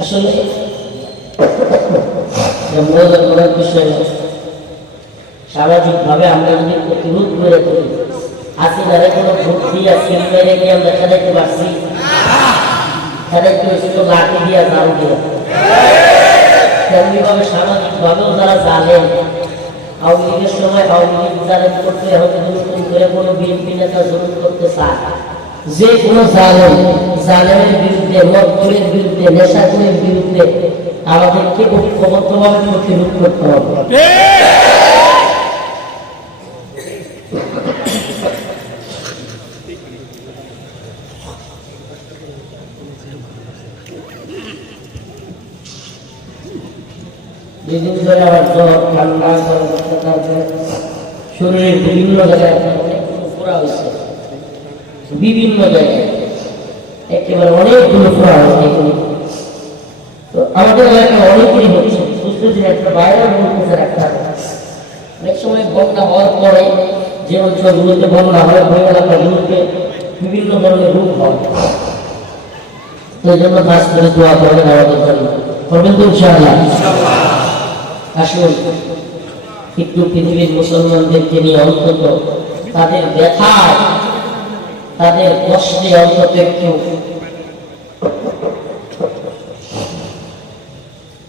আসলে মূল্যবান করার বিষয় সামাজিকভাবে আমরা যদি প্রতিরোধ করে তুলি হাসিনারে কোনো ভোট দিয়া সিনেমারে গিয়ে আমরা খেলাইতে পারছি, খেলাইতে হয়েছিল লাঠি দিয়া ঝাড়ু দিয়া। তেমনিভাবে সামাজিকভাবেও যারা জানেন আওয়ামী লীগের সময় আওয়ামী লীগ জালেম করতে হয়তো নতুন করে কোনো বিএনপি নেতা জরুর করতে চায়, যে কোনো জালেমের বিরুদ্ধে, মদখোরের বিরুদ্ধে, নেশাখোরের বিরুদ্ধে আমাদেরকে ঐক্যবদ্ধভাবে প্রতিরোধ করতে হবে। দুদিন ধরে আমার জ্বর, ঠান্ডা, শরীরের বিভিন্ন জায়গায় অনেকগুলো ফোড়া হয়েছে, বিভিন্ন জায়গায় একেবারে অনেকগুলো ফোড়া হয়েছে। তো আমাদের এলাকায় অনেকেই হচ্ছে, বুঝতেছি একটা বাইরে বলতেছে একটা অনেক সময় বন্যা হওয়ার পরে যে অঞ্চলগুলোতে বন্যা হয় ওই এলাকাগুলোতে বিভিন্ন ধরনের রোগ হয়। তো এই জন্য কাজ করে দোয়া করবেন আমাদের জন্য, করবেন তো ইনশাআল্লাহ। আসুন একটু পৃথিবীর মুসলমানদেরকে নিয়ে অন্তত তাদের ব্যথায়, তাদের কষ্টে অন্তত একটু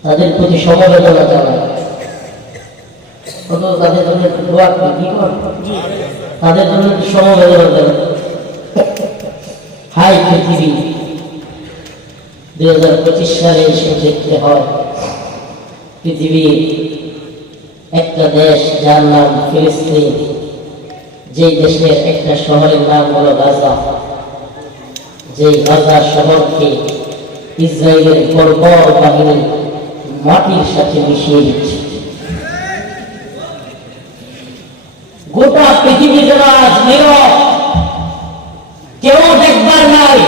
তাদের প্রতি সমবেদনা জানায়, অন্তত তাদের জন্য একটু দোয়া করি, কি করেন তাদের জন্য একটু সমবেদনা জানায়। হাই পৃথিবী, 2025 সালে এসে দেখতে হয় পৃথিবীর একটা দেশ যার নাম ফিলিস্তিন, যে দেশের একটা শহরের নাম হলো গাজা, যে গাজা শহরকে ইসরায়েলের বর্বর বাহিনী মাটির সাথে মিশিয়ে দিচ্ছে। গোটা পৃথিবী যারা আজ নীরব, কেউ দেখবার নাই,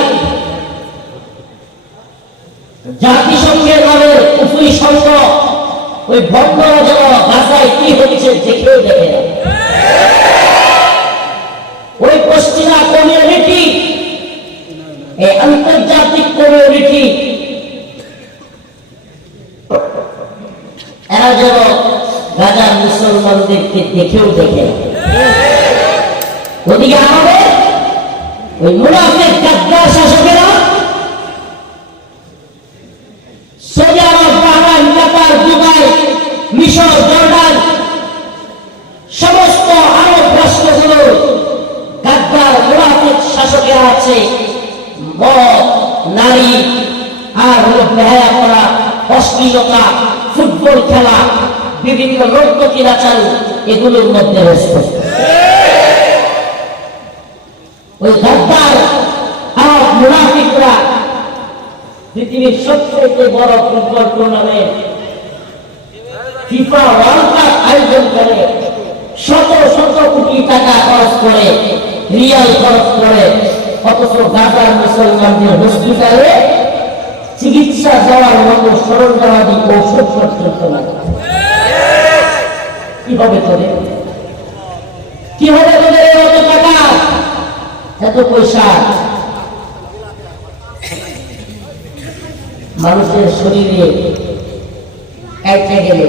জাতিসংঘের নামের কুফরি সংঘ ওই ভণ্ডরা যেন গাজায় কি হচ্ছে দেখেও দেখে না। ওই পশ্চিমা কমিউনিটি, এই আন্তর্জাতিক কমিউনিটি, এরা যেন গাজার মুসলমানদেরকে দেখেও দেখে না। ওদিকে আমাদের ওই মুনাফিক গাদ্দার শাসকেরা সৌদি আরব, বাহরাইন, কাতার, দুবাই, মিশর, জর্ডান সমস্ত আরব রাষ্ট্রগুলো গাদ্দার মুনাফিক শাসকেরা আছে। মদ, নারী আর হলো বেহায়া করা, অশ্লীলতা, ফুটবল খেলা, বিভিন্ন নর্তকীরা চালু, এগুলোর মধ্যে ব্যস্ত। ওই গাদ্দার আরব মুনাফিকরা পৃথিবীর সবচেয়ে বড় football tournament FIFA world cup আয়োজন করে, শত শত কোটি টাকা খরচ করে, রিয়াল খরচ করে, অথচ গাজার মুসলমানদের হসপিটালে চিকিৎসা দেওয়ার মতো সরঞ্জামাদি ঔষধ পর্যন্ত না। কি হবে তোদের, কি হবে তোদের এত টাকা, এত পয়সা? মানুষের শরীরে কাইটে গেলে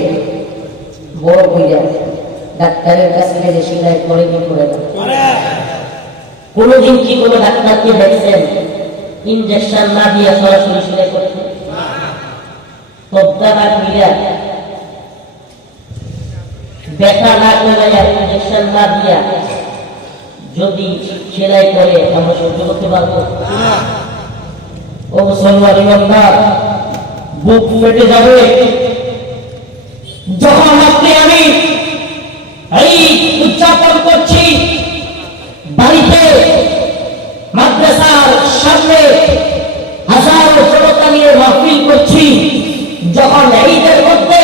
বড় হয়ে যায়, ডাক্তারের কাছে গেলে সেলাই করে কি করে না? কোনদিন কি কোনো ডাক্তারকে দেখছেন ইনজেকশন না দিয়ে সরাসরি সেলাই করতে? পদ্মা না মিলিয়া ব্যথা না করে ইনজেকশন না দিয়া যদি সেলাই করে আমরা সহ্য করতে পারবো? ও মুসলমান ইমানদার, বুক ফেটে যাবে যখন আপনি আমি এই উদযাপন করছি, বাড়িতে মাদ্রাসার সামনে হাজারো জনতা নিয়ে মাহফিল করছি, যখন ঈদের মধ্যে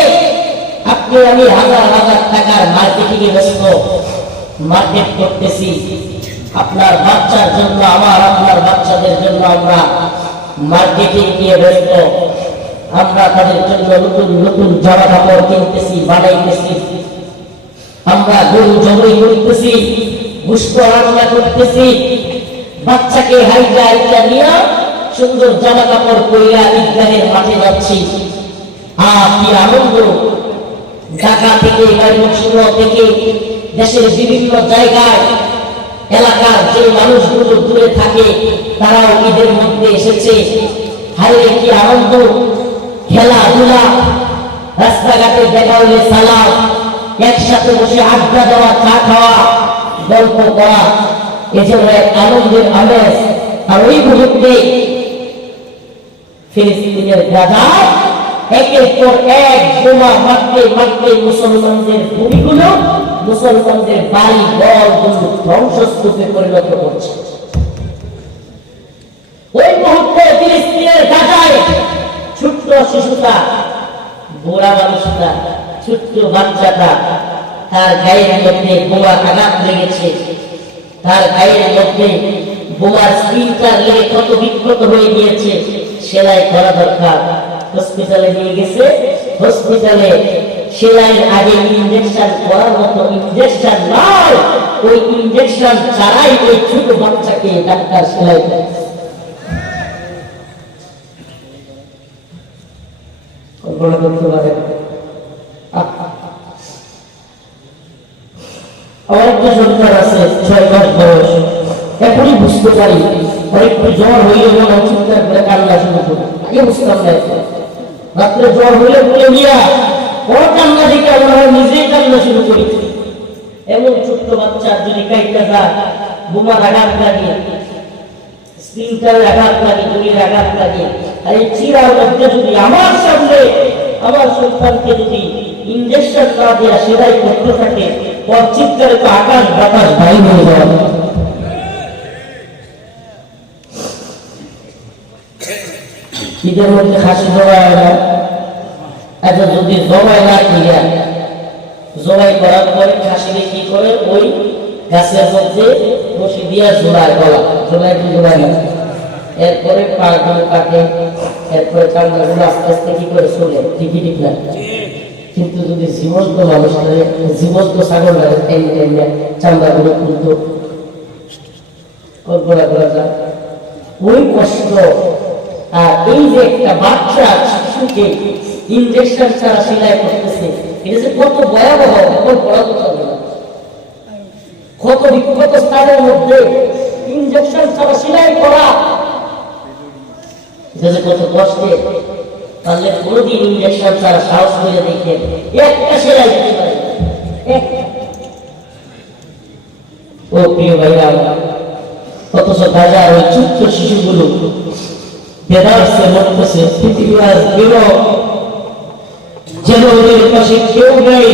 আপনি আমি হাজার হাজার টাকার মার্কেটিংয়ে ব্যস্ত, মার্কেট করতেছি আপনার বাচ্চার জন্য, আমার আপনার বাচ্চাদের জন্য আমরা মার্কেটিং নিয়ে ব্যস্ত, আমরা তাদের জন্য নতুন নতুন জামা কাপড় কিনতেছি, বানাইতেছি, আমরা গরু জবাই করতেছি, গোশত রান্না করতেছি, বাচ্চাকে হাইটা নিয়ে সুন্দর জামা কাপড় পরিয়া ঈদগাহের মাঠে যাচ্ছি। কি আনন্দ! ঢাকা থেকে, ময়মনসিংহ থেকে, দেশের বিভিন্ন জায়গায় এলাকার যে মানুষগুলো দূরে থাকে তারাও ঈদের মধ্যে এসেছে। হায় কি আনন্দ! খেলাধুলা, রাস্তাঘাটে দেখা হলে সালাম, একসাথে বসে আড্ডা দেওয়া, চা খাওয়া, গল্প করা, এজন্য এক আনন্দের আমেজ। আর ওই মুহূর্তে ফিলিস্তিনের গাজায় একের পর এক বোমা মারতে মারতে মুসলমানদের ভূমিগুলো, মুসলমানদের বাড়ি ঘরগুলো ধ্বংসস্তূপে পরিণত করছে। ওই মুহূর্তে ফিলিস্তিনের গাজায় ছোট্ট শিশুটা, বুড়া মানুষটা, ছোট্ট বাচ্চাটা, তার গায়ের মধ্যে বোমা আঘাত লেগেছে, তার গায়ের মধ্যে বোমার স্প্লিন্টার লেগে কত বিক্ষত হয়ে গিয়েছে, সেলাই করা দরকার। হসপিটালে নিয়ে গেছে, হসপিটালে সেলাইয়ের আগে ইনজেকশন করার মতো ইনজেকশন নয়, ওই ইনজেকশন ছাড়াই ওই ছোট বাচ্চাকে ডাক্তার সেলাই করেছে। কল্পনা করতে পারেন? আমার একটা সন্তান আছে 6 মাস বয়স, এখনই বুঝতে পারি অনেকটু জ্বর হইলে মনে চিন্তা করে কান্না শুরু করি। আগে বুঝতাম না, রাত্রে জ্বর হইলে বলে নিয়া ওর কান্না দিকে আমরা নিজেই কান্না শুরু করি। এমন ছোট্ট বাচ্চার যদি কাইটা যায়, বোমার আঘাত লাগে, স্প্লিন্টারের আঘাত লাগে, গুলির আঘাত লাগে, আর এই চিরার মধ্যে যদি আমার সামনে আমার সন্তানকে যদি ইনজেকশন না দেওয়া সেটাই করতে থাকে, ওর চিৎকারে তো আকাশ বাতাস ভাই হয়ে যাওয়া। ঈদের মধ্যে হাসি জমায় না, আচ্ছা যদি জমায় না কিনা, জমাই করার পরে খাসিকে কি করে ওই গাছের মধ্যে বসে দিয়া ঝোলায়, গলা ঝোলায় কি ঝোলায় না, এরপরে পাগুলো কাটে, এরপরে চামড়াগুলো আস্তে আস্তে কি করে চলে, ঠিকই ঠিক না। কিন্তু যদি জীবন্ত মানুষ জীবন্ত ছাগল চামড়াগুলো কিন্তু কল্পনা করা যায় ওই কষ্ট। আর এই যে একটা বাচ্চা শিশুকে ইনজেকশন ছাড়া সেলাই করতেছে, এটা যে কত ভয়াবহ, পড়া কথা হবে না। কত বিক্ষত স্থানের মধ্যে ইনজেকশন ছাড়া সেলাই করা, এটা যে কত কষ্টে। তাহলে কোনদিন ইনজেকশন ছাড়া সাহস করে দেখে একটা সেলাই দিতে পারে। ও প্রিয় ভাইরা, অথচ গাজার ওই ছোট্ট শিশুগুলো বেদার্সে মরতেছে। পৃথিবী আজ যেন ওদের পাশে কেউ নেই।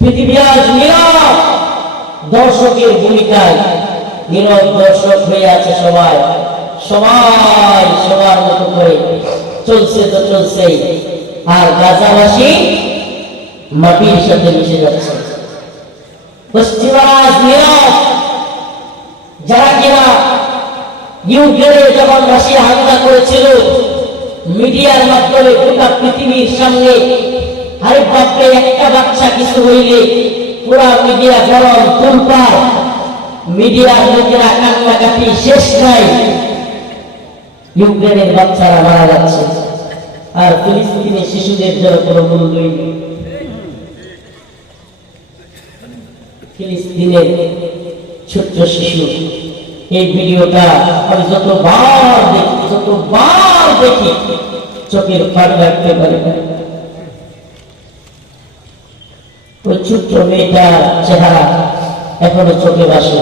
পৃথিবী আজ নীরব, দর্শকের ভূমিকায় নীরব দর্শক হয়ে আছে। সবাই সবাই সবার মতো করে চলছে তো চলছেই, আর গাজাবাসী মাটির সাথে মিশে যাচ্ছে। পশ্চিমারা নীরব, যারা কিনা ইউক্রেনে যখন রাশিয়া হামলা করেছিল, মিডিয়ার মাধ্যমে গোটা পৃথিবীর সামনে আরে বাপরে একটা বাচ্চা কিছু হইলে পুরা মিডিয়া গরম তুলপার, মিডিয়ার লোকেরা কান্নাকাটি শেষ নাই। ইউক্রেনের বাচ্চারা মারা যাচ্ছে, আর ফিলিস্তিনের শিশুদের জন্য কোনো মূল্যই নেই। ফিলিস্তিনের ছোট্ট শিশু, এই ভিডিওটা আমি যতবার দেখি চোখের পানি রাখতে পারি না। ওই ছোট্ট মেয়েটার চেহারা এখনো চোখে ভাসে।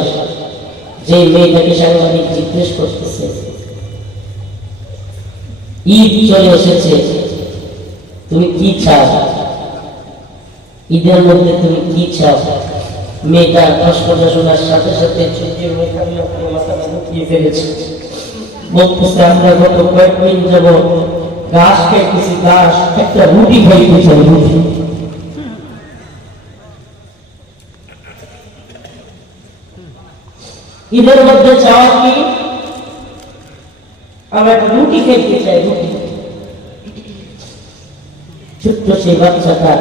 যে মেয়েটাকে সাংবাদিক জিজ্ঞেস করতেছে, ঈদ চলে এসেছে, তুমি কি চাও, ঈদের মধ্যে তুমি কি চাও? মেয়েটা প্রশ্নটা শোনার সাথে সাথে ফেলেছে, বলতেছে আমরা গত কয়েকদিন যাব ঘাস খাইতেছি, ঘাস, একটা রুটি খাইতে চাই, রুটি। ঈদের মধ্যে চাওয়া কি? আমরা রুটি খেতে চাই, রুটি। ছোট্ট সেই বাচ্চাটা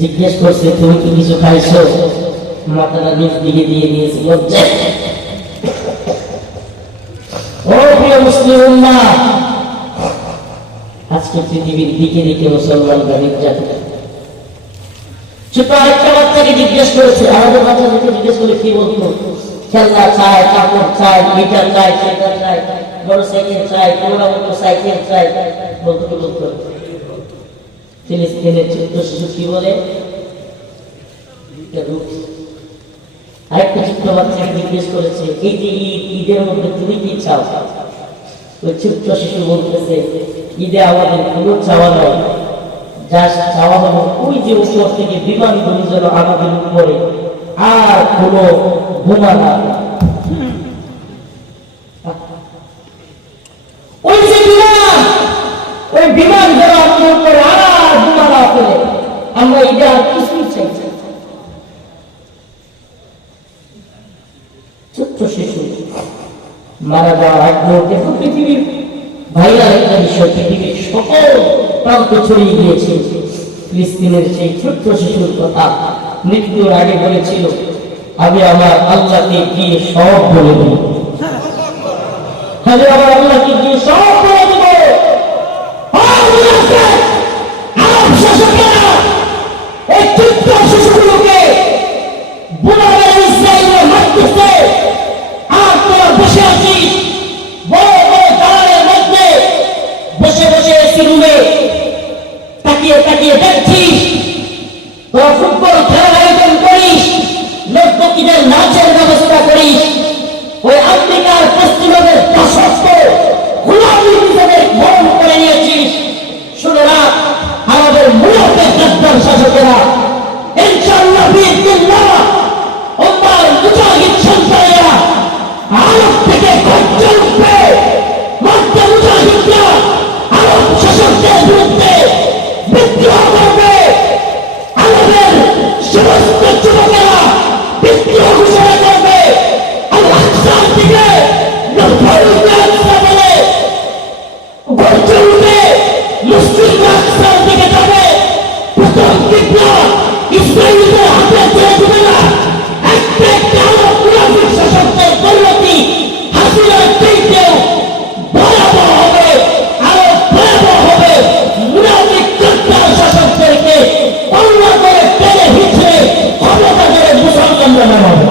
জিজ্ঞেস করছে, তুমি কি কিছু খাইছো? মাথাটা নিচ দিকে দিয়ে দিয়েছে, লজ্জা। ও মুসলিম উম্মাহ, আজকে পৃথিবীর দিকে দিকে মুসলমানরা নির্যাতিত। ছোট আরেকটা বাচ্চাকে জিজ্ঞেস করেছে, আমাদের বাচ্চাদেরকে জিজ্ঞেস করে কি বলতো, খেলনা চাই, কাপড় চাই, মিটার চাই, সেটা চাই, বড় সাইকেল চাই, কোনটা মতো সাইকেল চাই, বলতো কি বলতো? ফিলিস্তিনের ছোট্ট শিশু কি বলে? আরেকটা ছোট্ট বাচ্চাকে জিজ্ঞেস করেছে, এই যে ঈদ, ঈদের মধ্যে তুমি কি চাও? ওই ছোট্ট শিশু বলতেছে, ঈদে আমাদের কোনো চাওয়া নয়, যা চাওয়া হলো ওই যে উপর থেকে বিমানগুলো যেন আমাদের উপরে আর কোনো বোমা না, ওই যে বিমান, ওই বিমান যেন আমাদের উপরে আর বোমা না ফেলে, আমরা ঈদে আর কিছুই চাই। ছোট্ট শিশু মারা যাওয়ার আগ মুহূর্তে পৃথিবীর ভাইরাল একটা বিষয়, পৃথিবীর সকল প্রান্ত ছড়িয়ে গিয়েছে। ফিলিস্তিনের সেই ছোট্ট শিশুর কথা মৃত্যুর আগে বলেছিল, আমি আমার আল্লাহকে গিয়ে সব বলে দেব, আমি আমার আল্লাহকে গিয়ে সব বলে দেব। আরব শাসকেরা এই ছোট্ট শিশুগুলোকে বুলাবে ইসরায়েলে মারতেছে, আর তোরা বসে আছিস বড় বড় দালানের মধ্যে বসে বসে এসি রুমে তাকিয়ে তাকিয়ে দেখছিস, তোরা ফুটবল খেলার আয়োজন করিস, লোকবকিদের নাচের ব্যবস্থা করিস, ওই আফ্রিকার পশ্চিমের দাসত্ব গোলামি হিসেবে গ্রহণ করে নিয়েছিস। শুনে রাখ, আমাদের মুনাফিক গাদ্দার শাসকেরা ইনশাআল্লাহ বিইذنিল্লাহ উম্মার মুজাহিদ সন্তানেরা আরব থেকে গর্জে উঠবে, মধ্য মুজাহিদরা আরব শাসকদের বিরুদ্ধে বিদ্রোহ করবে। আরবের সমস্ত যুবকেরা বিদ্রোহ ঘোষণা করবে, আল-আকসার দিকে বলে গর্জে উঠবে, মুসলিমরা আকসার দিকে যাবে। প্রথম কিবলা ইসরায়েলের হাতে ছেড়ে দিবে না। একটা একটা আরব মুনাফিক শাসকদের পরিণতি হাসিনার চাইতেও ভয়াবহ হবে, আরো ভয়াবহ হবে। মুনাফিক গাদ্দার শাসকদেরকে পাল্লা করে টেনে হিঁচড়ে ক্ষমতা করে মুসলমানরা নামাবে।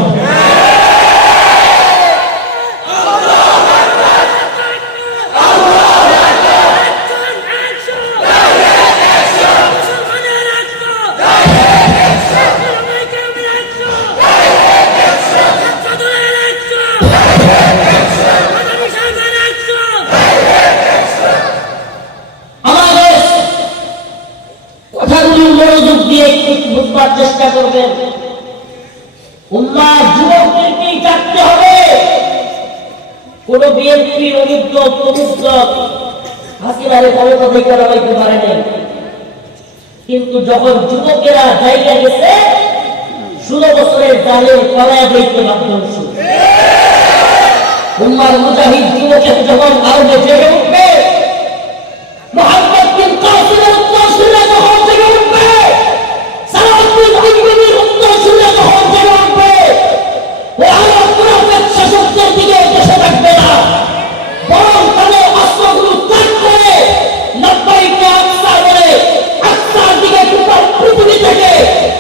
বুঝবার চেষ্টা করবেন, উম্মাহ যুবকদেরকেই জাগতে হবে। কোন বিএনপি অনুদ্ধ প্রমুখ হাসিনারে ক্ষমতা থেকে নামাইতে পারে নাই, কিন্তু যখন যুবকেরা জায়গা গেছে 16 বছরের জালে পলায়া যাইতে বাধ্য হয়েছে। উম্মার মুজাহিদ যুবকের যখন আরবে জেগে উঠবে, মোহাম্মদ বিন কাসিমের উত্তরসূরিরা যখন জেগে উঠবে, সালাউদ্দিন আইয়ুবীর উত্তরসূরিরা যখন জেগে উঠবে, ওই আরব মুনাফিক শাসকদের দিকে দেশে থাকবে না, বরং তাদের অস্ত্রগুলো ত্যাগ করে লব্বাইকে আকসা বলে আকসার দিকে গোটা পৃথিবী থেকে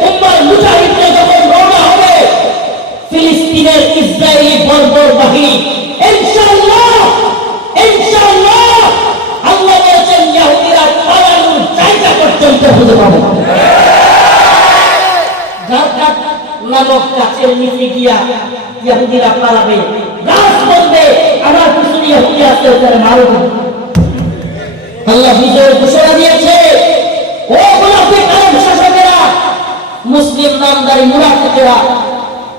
উম্মার মুজাহিদরা যখন রওনা হবে, ফিলিস্তিনের ইসরায়েলি বর্বর বাহিনী ইনশাআল্লাহ ইনশাআল্লাহ আল্লাহ বলেছেন ইহুদিরা পালানোর জায়গা পর্যন্ত খুঁজে পাবে। জাকাত নামক গাছের নিচে গিয়া ইহুদিরা পালাবে, গাছ বলবে আমার পিছনে ইহুদি আছে, ওখানে মারো। আল্লাহ বিজয়ের ঘোষণা দিয়েছে। ও মুনাফিক আরব শাসকেরা, মুসলিম নামদারি মুনাফিকেরা,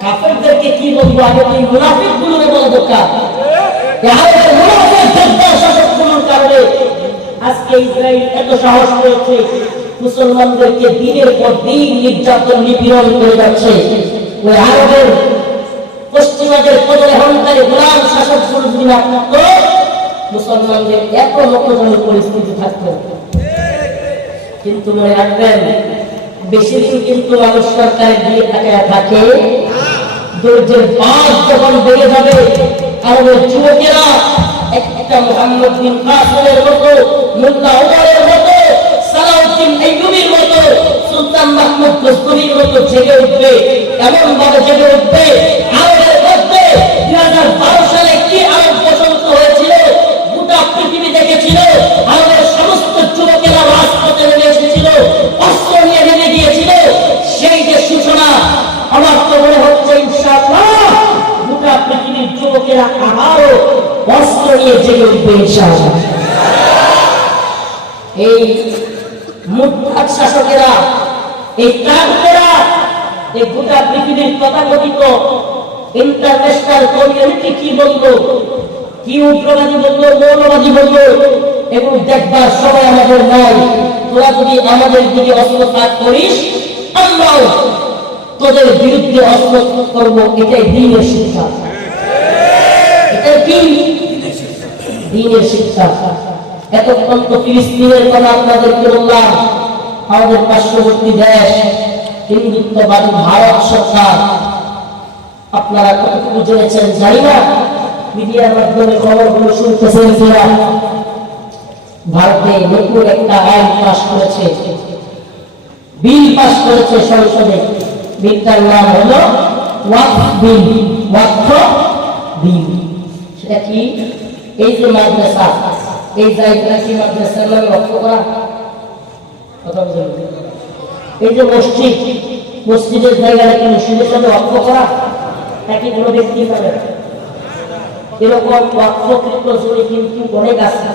কাফেরদেরকে কি বলবো? আগে তুই মুনাফিক গুলোরে বলবো কার? আরবের মুনাফিক গাদ্দার শাসকগুলোর কারণে আজকে ইসরায়েল এত সাহস পেয়েছে, মুসলমানদেরকে দিনের পর দিন নির্যাতন নিপীড়ন করে যাচ্ছে। ওই আরবের পশ্চিমাদের কদলে হন্তারে গোলাম শাসকগুলো যদি না থাকতো, মুসলমানদের এত লোকজনের পরিস্থিতি থাকতো। কিন্তু মনে রাখবেন, বেশি দিন কিন্তু মানুষ সরকারের দিয়ে থাকে। ধৈর্যের বাঁধ যখন বেড়ে যাবে, আরবের যুবকেরা একটা মুহাম্মদ বিন কাসিমের মতো, মোল্লা ওমরের মতো, সালাউদ্দিন আইয়ুবীর মতো, সুলতান মাহমুদ গজনবীর মতো জেগে উঠবে, এমন ভাবে জেগে উঠবে। আরবের মধ্যে 2012 সালে কি আরব বসন্ত হয়েছিল গোটা পৃথিবী দেখেছিল। আরবের সমস্ত যুবকেরা রাজপথে নেমে এসেছিল, অস্ত্র নিয়ে নেমে গিয়েছিল। সেই যে সূচনা, আমার তো মনে হচ্ছে ইনশাআল্লাহ গোটা পৃথিবীর যুবকেরা আবারও অস্ত্র নিয়ে জেগে উঠবে ইনশাআল্লাহ। এই মুরতাদ শাসকেরা, এই তাগুতেরা, এই গোটা পৃথিবীর তথাকথিত ইন্টারন্যাশনাল কমিউনিটি কি বলবো, কি উগ্রবাদী বলবো, মৌলবাদী বলবো, এগুলো দেখবার সময় আমাদের নাই। তোরা যদি আমাদের দিকে অস্ত্র তাক করিস, আমরাও তোদের বিরুদ্ধে অস্ত্র করবো। এটাই দ্বীনের শিক্ষা, এটাই দ্বীনের শিক্ষা। এতক্ষণ তো ফিলিস্তিনের কথা আপনাদেরকে বললাম। আমাদের পার্শ্ববর্তী দেশ হিন্দুত্ববাদী ভারত সরকার, আপনারা কতটুকু জেনেছেন জানি না, মিডিয়ার মাধ্যমে খবরগুলো শুনতেছেন যারা, ভারতে নতুন একটা আইন পাস করেছে, বিল পাস করেছে সংসদে। বিলটার নাম হলো ওয়াকফ বিল। ওয়াকফ বিল সেটা কি? এই যে মাদ্রাসা, এই জায়গাটা কি মাদ্রাসার নামে ওয়াকফ করা? কথা বুঝলেন? এই যে মসজিদ, মসজিদের জায়গাটা কি মসজিদের সাথে ওয়াকফ করা? নাকি কোনো ব্যক্তি পারে? এরকম ওয়াকফকৃত জমি কিন্তু অনেক আছে।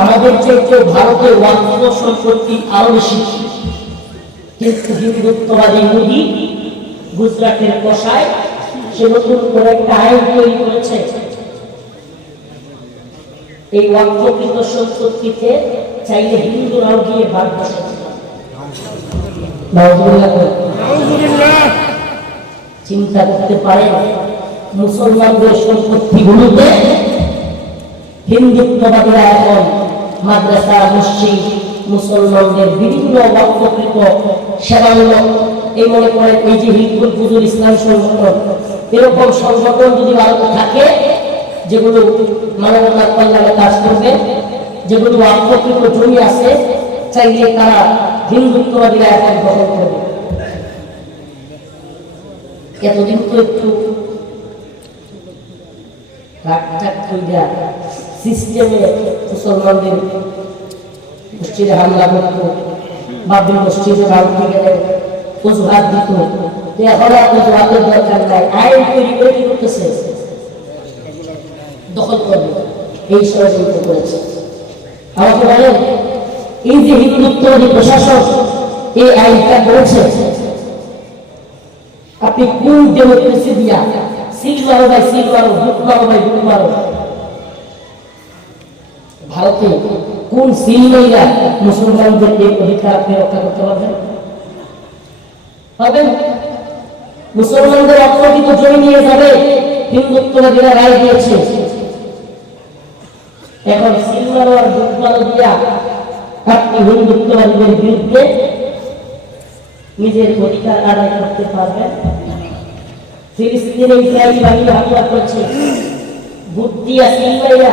আমাদের চেয়ে ভারতের ওয়াকফ সম্পত্তি আরো বেশি, কিন্তু হিন্দুত্ববাদী মোদী গুজরাটের কষায় সে নতুন করে একটা আইন তৈরি করেছে। এই ওয়াকফকৃত সম্পত্তিতে চাইলে হিন্দুরাও গিয়ে ভাগ বসে। চিন্তা করতে পারেন, মুসলমানদের সম্পত্তিগুলোতে হিন্দুত্ববাদীরা এখন মাদ্রাসা, মসজিদ, মুসলমানদের বিভিন্ন ওয়াকফকৃত সেবামূলক, এই মনে করেন এই যে হিজবুল ফুজুল ইসলাম সংগঠন, এরকম সংগঠন যদি ভারতে থাকে, যেগুলো মানবতার কল্যাণে কাজ করবে, যেগুলো ওয়াকফকৃত জমি আছে, চাইলে তারা হিন্দুত্ববাদীরা এখন গ্রহণ করবে। এতদিন তো একটু সিস্টেমে মুসলমানদের মসজিদে হামলা করতো, বাবরি মসজিদে ভারতে গেলে অজুহাত দিত। এখন আর অজুহাতের দরকার নাই, আইন তৈরি করে কি করতেছে? দখল করবে, এই ষড়যন্ত্র করেছে। আমাকে বলেন, এই যে হিন্দুত্ববাদী প্রশাসন এই আইনটা করেছে, আপনি কোন ডেমোক্রেসি দিয়া সিল মারো ভাই সিল মারো, বুক মারো ভাই বুক মারো, ভারতে কোন সিল মাইরা মুসলমানদের এই অধিকার আপনি রক্ষা করতে পারবেন? পাবেন? মুসলমানদের অপ্রকৃত জমি নিয়ে যাবে, হিন্দুত্ববাদীরা রায় দিয়েছে। এখন সিল মারো আর বুক মারো দিয়া আপনি হিন্দুত্ববাদীদের বিরুদ্ধে নিজের অধিকার আদায় করতে পারবেন? ফিলিস্তিনে ইসরায়েলি বাহিনী হামলা করছে, ভোট দিয়া সিলমাইয়া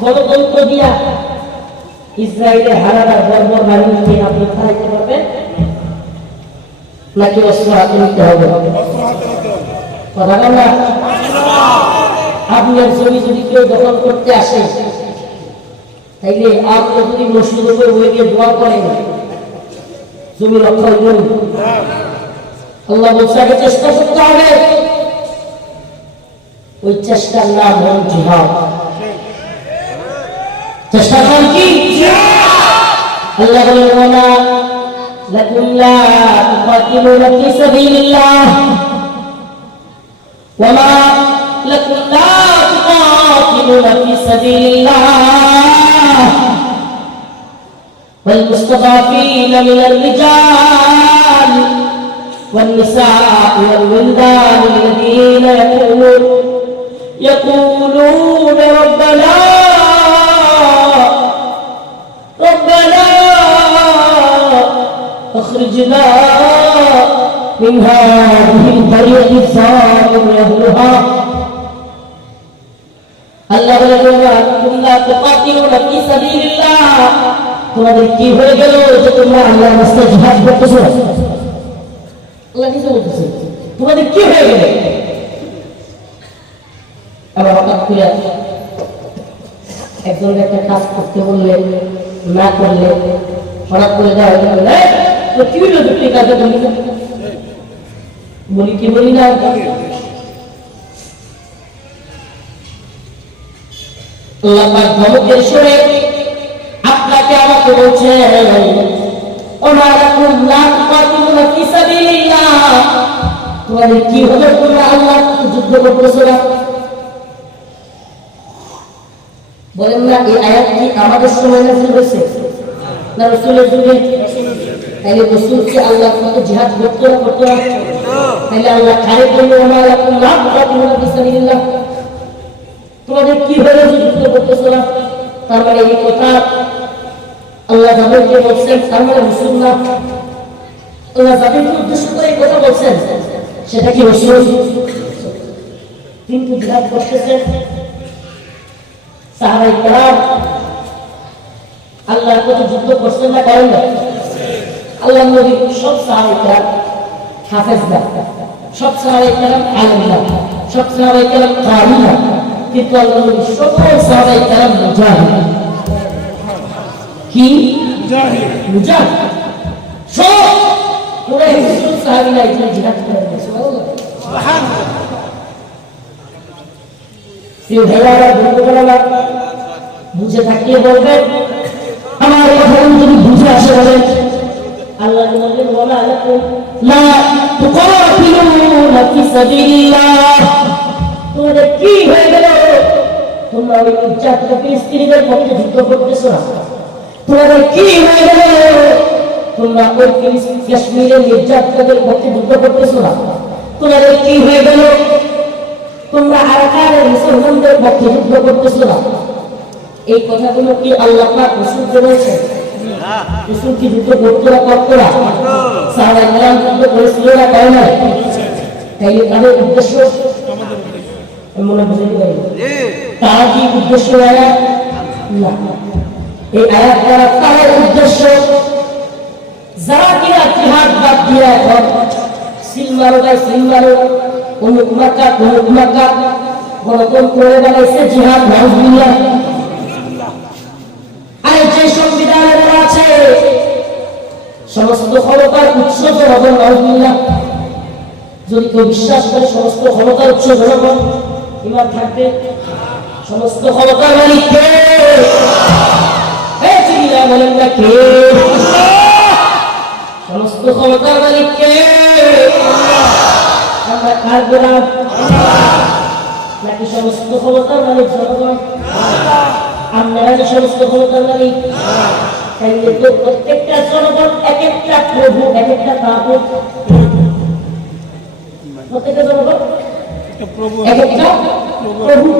গণতন্ত্র দিয়া ইসরায়েলের হারাদার বর্বর বাহিনীকে আপনি খাইতে পারবেন? নাকি অস্ত্র হাতে নিতে হবে? কথা বল না। আপনার জমি যদি কেউ দখল করতে আসে, তাইলে আপনি যদি মসজিদের উপর হয়ে গিয়ে দোয়া করেন জমি রক্ষা করুন, আল্লাহ বলছে আগে চেষ্টা করতে হবে। ওই চেষ্টার নাম হল জিহাদ। চেষ্টার নাম কি? আল্লাহ বলেন ওয়ালা লাকুম লা তুকাতিলুনা ফি সাবিলিল্লাহ ওয়ামা লাকুম লা তুকাতিলুনা ফি সাবিলিল্লাহ ওয়াল মুস্তাদাফিনা মিনার রিজাল والنساء والولدان الذين يقولون ربنا أخرجنا من هذه القرية الظالم أهلها আল্লাহ বলেন তোমরা তুকাতিলুনা ফি সাবিলিল্লাহ, তোমাদের কি হয়ে গেল যে তোমরা আল্লাহর রাস্তায় জিহাদ করতেছো? আল্লাহ নিজে বলতেছে তোমাদের কি হয়ে গেল? আবার হঠাৎ করে একজন একটা কাজ করতে বললে না করলে হঠাৎ করে দেওয়া তো কি হলো দুটি কাজে বলি না, বলি কি বলি না? আল্লাহ পাক ধমকের সুরে আপনাকে আমাকে বলছেন ওমালাকুম লা তুকাতিলুনা ফি সাবিলিল্লাহ, তোমাদের কি হলো তোমরা আল্লাহর যুদ্ধ করতেছো না? বলেন না এই আয়াত কি আমাদের সময় নাযিল হয়েছে না রাসূলের যুগে? তাহলে রাসূল কি আল্লাহর পথে জিহাদ করতে না? তাহলে আল্লাহ কারে বলল ওমালাকুম লা তুকাতিলুনা ফি সাবিলিল্লাহ, তোমাদের কি হলো যে যুদ্ধ করতেছো না? তার মানে এই কথা আল্লাহ যাদেরকে বলছেন তার মানে রাসূল না। আল্লাহ যাদেরকে উদ্দেশ্য করে এই কথা বলছেন সেটা কি রাসূল? কিন্তু জিহাদ করতেছেন সাহাবায়ে কেরাম, আল্লাহর পথে যুদ্ধ করছেন না করেন না? আল্লাহ নবী সব সাহাবায়ে কেরাম হাফেজ না, সব সাহাবায়ে কেরাম আলেম না, সব সাহাবায়ে কেরাম কারি না, কিন্তু আল্লাহ নবী সকল সাহাবায়ে কেরাম মুজাহিদ। কি মুজাহিদ? সব পুরো রাসূল সাহাবীরা একজন জিহাদ করেন সুবহানাল্লাহ। প্রিয় ভাইরা বন্ধুরা, বুঝে থাকিয়ে বলবেন, আমার কথাগুলো যদি বুঝে আসে বলেন আল্লাহ বলেন ওয়ালা লাকুম লা তুকাতিলুনা ফি সাবিলিল্লাহ, তোমাদের কি হয়ে গেল? তোমরা ওই নির্যাতিত ফিলিস্তিনিদের পক্ষে যুদ্ধ করতেছো না? তোমাদের কি হয়ে গেল? তোমরা ওই কাশ্মীরের নির্যাতিতদের পক্ষে যুদ্ধ করতেছো না? তোমাদের কি হয়ে গেল? তোমরা আরাকানের মুসলমানদের পক্ষে যুদ্ধ করতেছো না? এই কথাগুলো কি আল্লাহ পাক রাসূলকে বলেছেন? রাসূল কি যুদ্ধ করতো না? করতো না? সাহাবায়ে কেরাম যুদ্ধ করেছিল না? করে নাই? তাইলে তাদের উদ্দেশ্য মনে বুঝে দিবেন তারা কি উদ্দেশ্য আয়াত না, এই আয়াত দ্বারা তাদের উদ্দেশ্য যারা কিনা জিহাদ বাদ দিয়ে এখন সিলমারো গায়ে সিলমারো অমুক মাকা গণতন্ত্র করে বানাইছে জিহাদ নাউজুবিল্লাহ। আর যে সংবিধানে বলা আছে সমস্ত ক্ষমতার উৎস জনগণ নাউজুবিল্লাহ, যদি কেউ বিশ্বাস করে সমস্ত ক্ষমতার উৎস জনগণ, ইমান থাকবে? সমস্ত ক্ষমতার মালিক কে? বলেন না কে? সমস্ত ক্ষমতার মালিক কে? আমরা কার গোলাম? নাকি সমস্ত ক্ষমতার মালিক জনগণ? আমরা সমস্ত ক্ষমতার মালিক। তাইলে তো প্রত্যেকটা জনগণ এক একটা প্রভু, এক একটা তাগুত। প্রত্যেকটা জনগণ এক একটা প্রভু।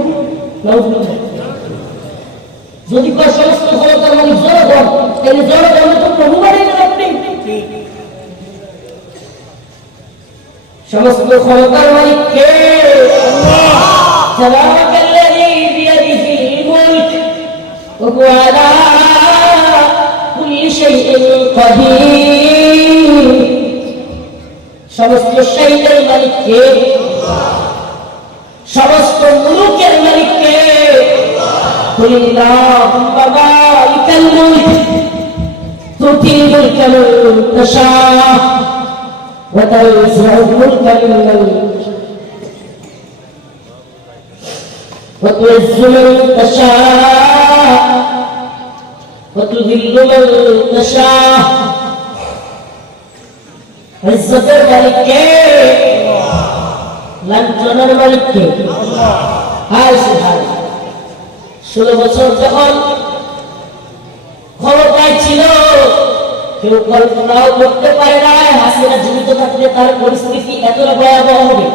যদি কয় সমস্ত ক্ষমতার মালিক জনগণ, তাহলে জনগণ তো প্রভু বানাইলেন আপনি। সমস্ত ক্ষমতার মালিক কে? তাবারাকাল্লাযী বিয়াদিহিল মুলক ওয়া হুয়া আলা কুল্লি শাইইন কাদির। সমস্ত শাইইনের মালিক কে? সমস্ত মুলুকের মালিক কে? কুল্লাহুম্মা মালিকাল মুলক তুতিল মুলকা মান তাশা ওয়া তানজিউল মুলকা মিম্মান ওয়া তু'ইজ্জু মান তাশা ওয়া তুযিল্লু মান তাশা। ইজ্জতের মালিক কে? লাঞ্ছনার মালিক কে? আর সুবহানাল্লাহ। 16 বছর যখন ক্ষমতায় ছিল কেউ কল্পনাও করতে পারে না হাসিনা জীবিত থাকলে তার পরিস্থিতি এতটা ভয়াবহ হবে।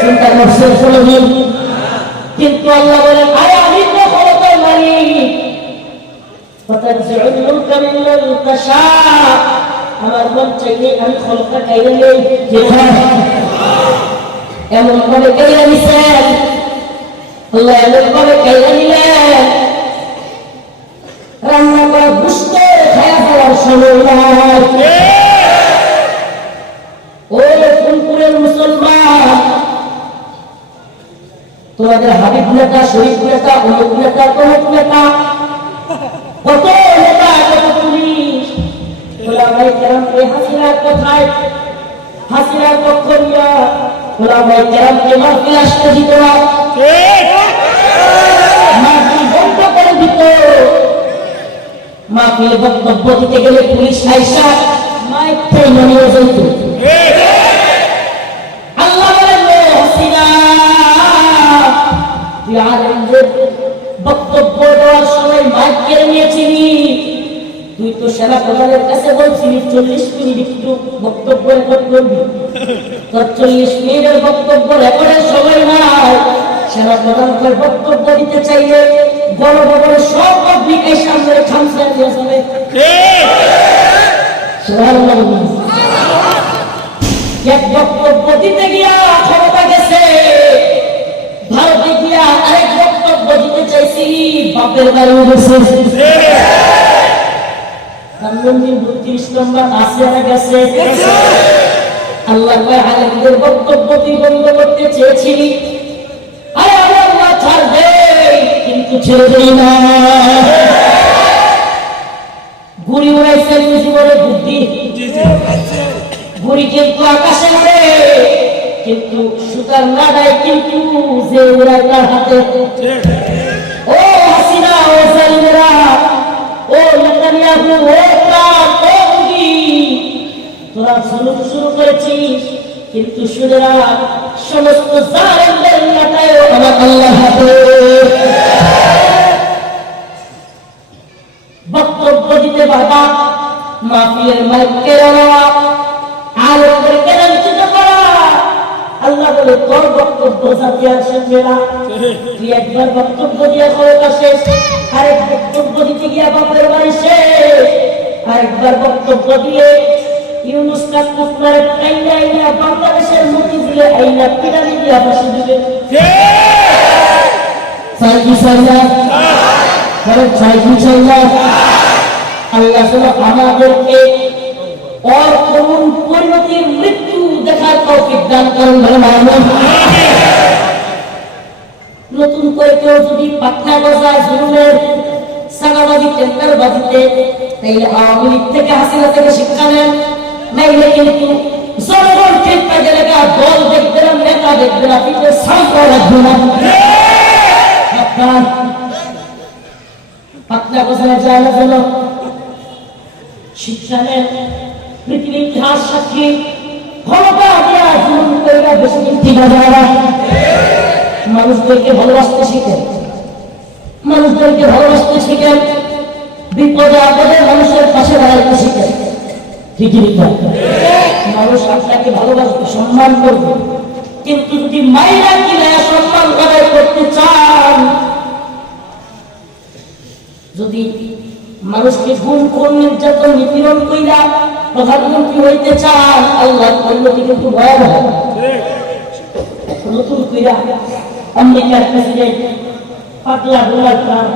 চিন্তা করছেন কোনদিন? কিন্তু আল্লাহ বলেন আরে আমি তো ক্ষমতার মালিক, ফাতানজিউল মুলকা মিম্মান তাশা, আমার মন চাইলে আমি ক্ষমতা কাইরে নেই। এমন ভাবে কাইরে নিছেন আল্লাহ এমনভাবে কেড়ে নিলেন, রান্না করা গুস্ত খায়া ফেলার সময় নাই। ও ফুলপুরের মুসলমান, তোমাদের হাবিব নেতা, শরীফ নেতা, অমুক নেতা, তমুক নেতা, কত নেতা, কত পুলিশ, ওলামায়ে কেরামকে হাসিনার কথায়, হাসিনার পক্ষ নিয়া ওলামায়ে কেরামকে মাহফিল আসতে দিত না, মাহফিল বন্ধ করে দিত। মাহফিল বক্তব্য দিতে গেলে পুলিশ আইসা মাইক থেকে নিয়ে যেত। আল্লাহ বলেন, হাসিনা তুই আলেমদের বক্তব্য দেওয়ার সময় মাইক কেড়ে নিয়েছিলি, তুই তো সেনা প্রধানের কাছে বলছিলি 40 মিনিট একটু বক্তব্য রেকর্ড করবি, তোর 40 মিনিটের বক্তব্য রেকর্ডের সময় নাই। সেনা প্রধানকে বক্তব্য দিতে চাইলে গণভবনের সব পাবলিকের সামনে খামসা দিয়ে চলে। এক বক্তব্য দিতে গিয়া ক্ষমতা গেছে, ভারতে গিয়া আরেক বক্তব্য দিতে চাইছি, বাপের বাড়ি গেছে। 32 নম্বর আসিয়া গেছে। আল্লাহ আলেমদের বক্তব্য তুই বন্ধ করতে চেয়েছিলি, আরে আল্লাহ ছাড় দে, কিন্তু ছেড়ে দেই না। ঘুড়ি উড়াইছেন জীবনে বুদ্ধি, ঘুড়ি কিন্তু আকাশে উড়ে, কিন্তু সুতার নাড়ায় কিন্তু যে উড়ায় তার হাতে। ও হাসিনা, ও জালিমেরা, ও নেতানিয়াহু, ও ট্রাম্প, ও মোদি, তোরা জুলুম শুরু করেছিস, কিন্তু শুনে রাখ, সমস্ত জালেমদের নেতায় আমার আল্লাহর হাতে। বক্তব্য দিতে বাবা, মাহফিলের মাইক কেড়ে নেওয়া, আলেমদেরকে লাঞ্ছিত করা। আল্লাহ বলে, তোর বক্তব্য জাতি আর শুনবে না। তুই একবার বক্তব্য দিয়ে ক্ষমতা শেষ, আরেক বক্তব্য দিতে গিয়া বাপের বাড়ি শেষ, আরেকবার বক্তব্য দিয়ে ইউনুস কাকুফার আইনা আইনা বাংলাদেশের মতি দিলে আইনা পিরানি দিয়া বসে দিবে। চাই কি চাই না? চাই কি চাই না? আল্লাহ যেন আমাদেরকে করুণ পরিণতির মৃত্যু দেখার তৌফিক দান করেন। নতুন করে কেউ যদি পাখনা বজায় জুলুমের সাগাবাজি টেন্ডার বাজিতে, তাইলে আওয়ামী লীগ থেকে, হাসিনা থেকে শিক্ষা নেন, নাইলে কিন্তু জনগণ টেন্ডার গেলে দল দেখবে না, নেতা দেখবে না, কিন্তু সামনে রাখবে না। পাখনা বজায় যায় না যেন শিক্ষা নেন। পৃথিবীর ইতিহাস সাক্ষী, ক্ষমতা দেওয়া জুলুম করে বেশি দিন ঠিক যায় না। মানুষদেরকে ভালোবাসতে শিখেন, মানুষদেরকে ভালোবাসতে শিখেন, বিপদে আপদে মানুষের পাশে দাঁড়াতে শিখেন। ঠিকই মানুষ আপনাকে ভালোবাসবে, সম্মান করবে, কিন্তু যদি মায়েরা কিনা সম্মান আদায় করতে চান, যদি মানুষকে গুম খুন নির্যাতন নিপীড়ন কইরা প্রধানমন্ত্রী হইতে চান, আল্লাহ পরিণতি কিন্তু ভয়াবহ। নতুন কইরা আমেরিকার প্রেসিডেন্ট পাগলা ডোনাল্ড ট্রাম্প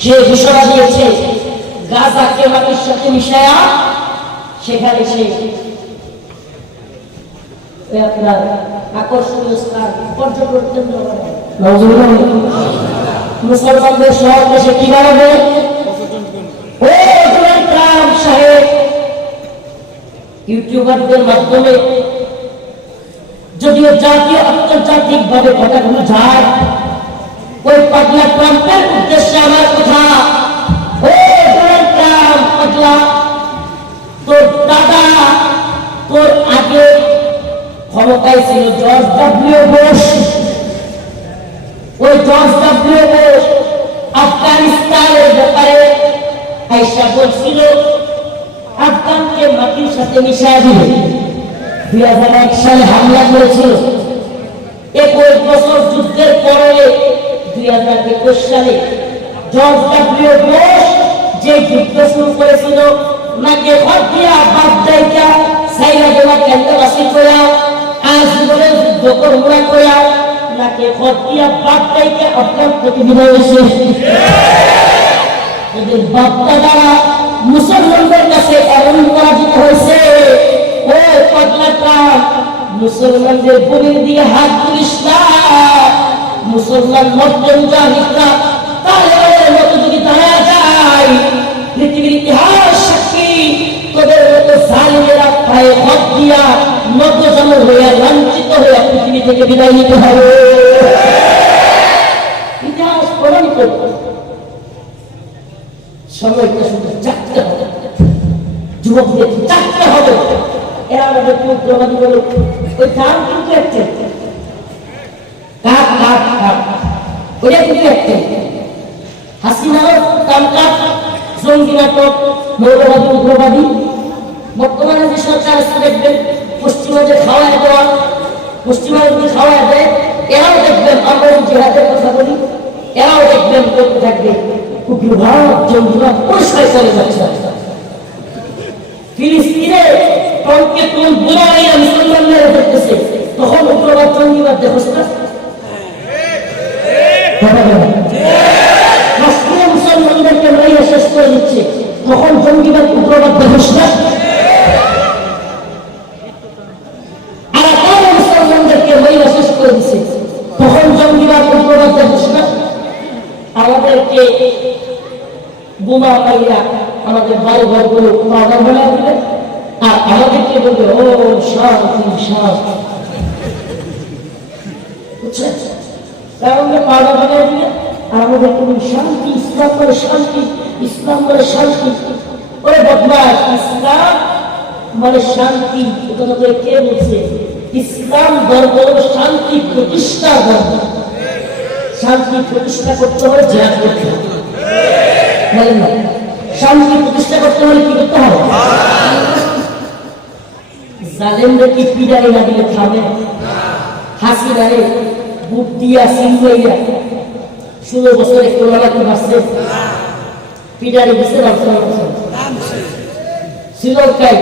সে ঘোষণা দিয়েছে, গাজাকে মাটির সাথে মিশায়া সেখানে সে আপনার আকর্ষণীয় স্থান পর্যটন কেন্দ্র বানায়। মুসলমানদের শহর দেশে কি বানাবে? ও ডোনাল্ড ট্রাম্প সাহেব ইউটিউবারদের মাধ্যমে যদিও জাতীয় আন্তর্জাতিক ভাবে কথাগুলো যায়, ওই পাগলা ট্রাম্পের উদ্দেশ্যে আমার কথা, ও ডোনাল্ড ট্রাম্প পাগলা, তোর দাদা, তোর আগে ক্ষমতায় ছিল জর্জ ডব্লিউ বুশ। ওই জর্জ ডব্লিউ বুশ আফগানিস্তানের ব্যাপারে আইসা বলছিল আফগানকে মাটির সাথে মিশিয়ে দিবে। 2001 সালে হামলা করেছিল। 21 বছর যুদ্ধের পরে 2021 সালে জর্জ ডব্লিউ বুশ যে যুদ্ধ শুরু করেছিল, নাকি হত্যা বাগদাইকা সাইরা দেওয়া কেন্দ্রবাসী করা, আজ জীবনে যুদ্ধ করবো না করা, নাকে খত দিয়া বাপ চাইতে আপনার প্রতি বিদায় হয়েছে। এদের বাপ দাদারা মুসলমানদের কাছে এমন পরাজিত হয়েছে, ও পাগলাটা মুসলমানদের বুকের দিয়ে হাত তুলিস না। মুসলমান মর্দ মুজাহিদরা তালেবানের মতো যদি দাঁড়া যায়, পৃথিবীর ইতিহাস সাক্ষী তোদের মতো জালিমেরা পায়ে হাত দিয়া নগ্নজনক হইয়া লাঞ্ছিত হইয়া পৃথিবী থেকে বিদায় নিতে হবে। ইতিহাস প্রমাণ করবে। সময়টা শুধু চাকতে হবে, যুবকদের চাকতে হবে। এরা আমাদের উগ্রবাদী বলে ওই গান কিন্তু একটা কাক কাক কাক ওইটা কিন্তু একটা হাসিনাও কাম কাক জঙ্গি নাটক মৌলবাদী উগ্রবাদী। বর্তমানে যে সরকার আছে দেখবেন পশ্চিমা যে খাওয়ায় দেওয়া, পশ্চিমা যদি খাওয়ায় দেয়, এরাও দেখবেন আমরা জিহাদের কথা বলি, এরাও দেখবেন করতে থাকবে উগ্রবাদ জঙ্গিবাদ পরিষ্কার চলে যাচ্ছে। ফিলিস্তিনে টনকে টন বোলাইয়া মুসলমানরা দেখতেছে, তখন উগ্রবাদ জঙ্গিবাদ দেখোস না? রাষ্ট্রীয় মুসলমানদেরকে মাইয়া শেষ করে দিচ্ছে, তখন জঙ্গিবাদ উগ্রবাদ দেখোস না? আর এখন মুসলমানদেরকে মাইয়া শেষ করে দিচ্ছে, তখন জঙ্গিবাদ উগ্রবাদ দেখোস না? আমাদেরকে বোমা মাইয়া আমাদের বাড়ি ঘরগুলো পাউডার বানিয়ে দিলে, আর আমাদেরকে বলবে ও শান্তি শান্তি, বুঝছেন? কারণ পাউডার বানিয়ে দিলে আর আমাদেরকে শান্তি, ইসলাম বলে শান্তি, ইসলাম বলে শান্তি। ওরে বদমাশ, ইসলাম মানে শান্তি, কথা বলে কে বলছে? ইসলাম ধর্ম শান্তি প্রতিষ্ঠা ধর্ম। শান্তি প্রতিষ্ঠা করতে হলে জিহাদ করতে হবে, বলেন না? শান্তি প্রতিষ্ঠা করতে হলে কি করতে হবে? জালেমরা কি পিড়াই না দিলে থামে? হাসিনারে বুক দিয়া সিংহাইয়া 16 বছরে কোরআনকে মারছে, পিড়ারি দিছে না শ্রীলঙ্কায়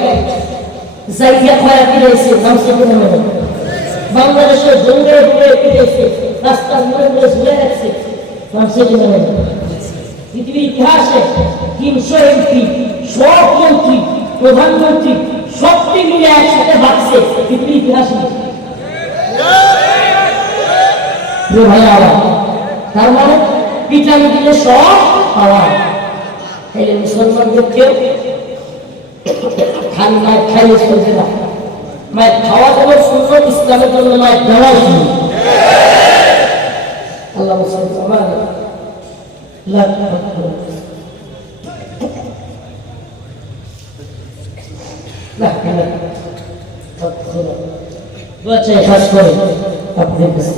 জায়গা খয়া পিড়াইছে, নামছে কিনা মেনে বাংলাদেশের জঙ্গলে ঘুরে পিড়াইছে, রাস্তার মোড়ে মোড়ে ঝুলে রাখছে, নামছে কিনা মেনে। পৃথিবীর ইতিহাসে 300 এমপি, সব মন্ত্রী, প্রধানমন্ত্রী সবটি মিলে একসাথে ভাগছে, পৃথিবীর ইতিহাসে। তার মানে পিটানি দিলে সব পাওয়া। তাইলে মুসলমানদেরকে খালি মায়ের খাইলে চলছে না, মায়ের খাওয়া যেন সুন্দর, ইসলামের জন্য মায়ের দেওয়া শুনি। আল্লাহ মুসলমান খাস করে আপনাদের কাছে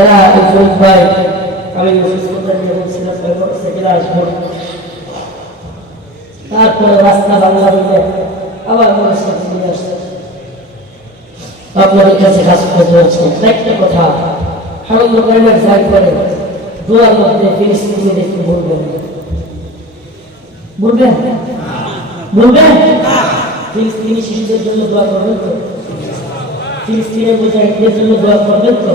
এরা শরীফ ভাই, আমি আসবো, তারপরে রাস্তা বাংলা দিলে আবার চলে আসছে আপনাদের কাছে কাজ করতে হচ্ছে। একটা কথা যাই করে দোয়ার মধ্যে ফিলিস্তিনি দেখতে বলবেন, বলবেন বলবেন ফিলিস্তিনি শিশুদের জন্য দোয়া করবেন তো? ফিলিস্তিনের মুজাহিদদের জন্য দোয়া করবেন তো?